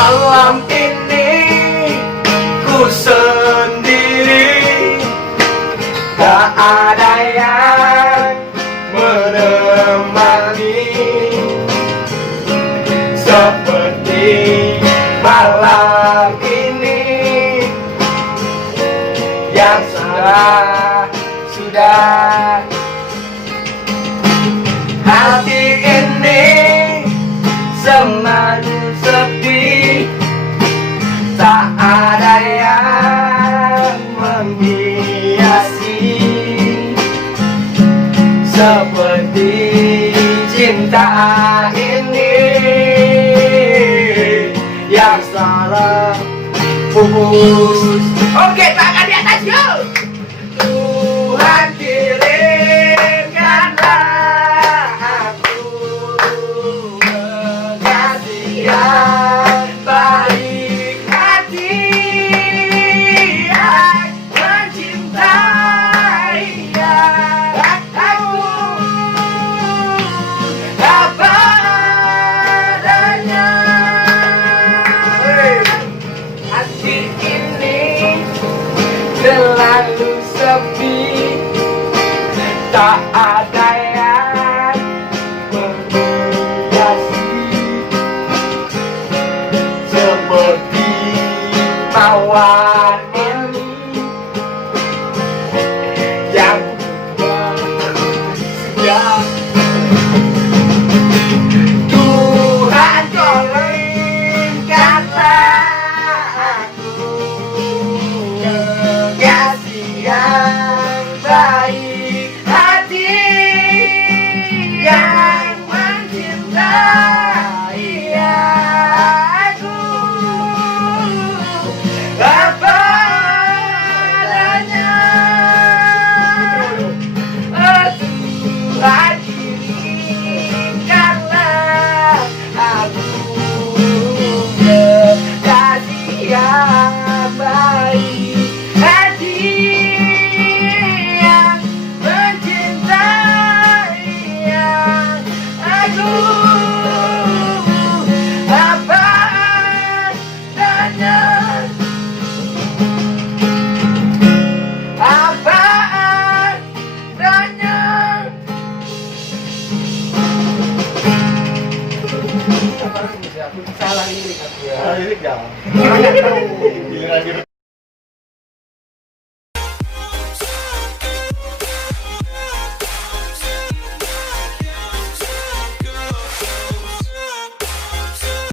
Malam ini ku sendiri, tak ada yang menemani. Seperti malam ini yang sudah hati ini semakin sepi, tak ada yang menghiasi. Seperti cinta ini yang salah pupus. Oke, tangan di atas, yo! Tuhan kirimkanlah aku mengasihi yang baik hati, yang mencintai aku apa adanya. Hati ini terlalu sepi, tak ada yang menghiasi. Seperti mawar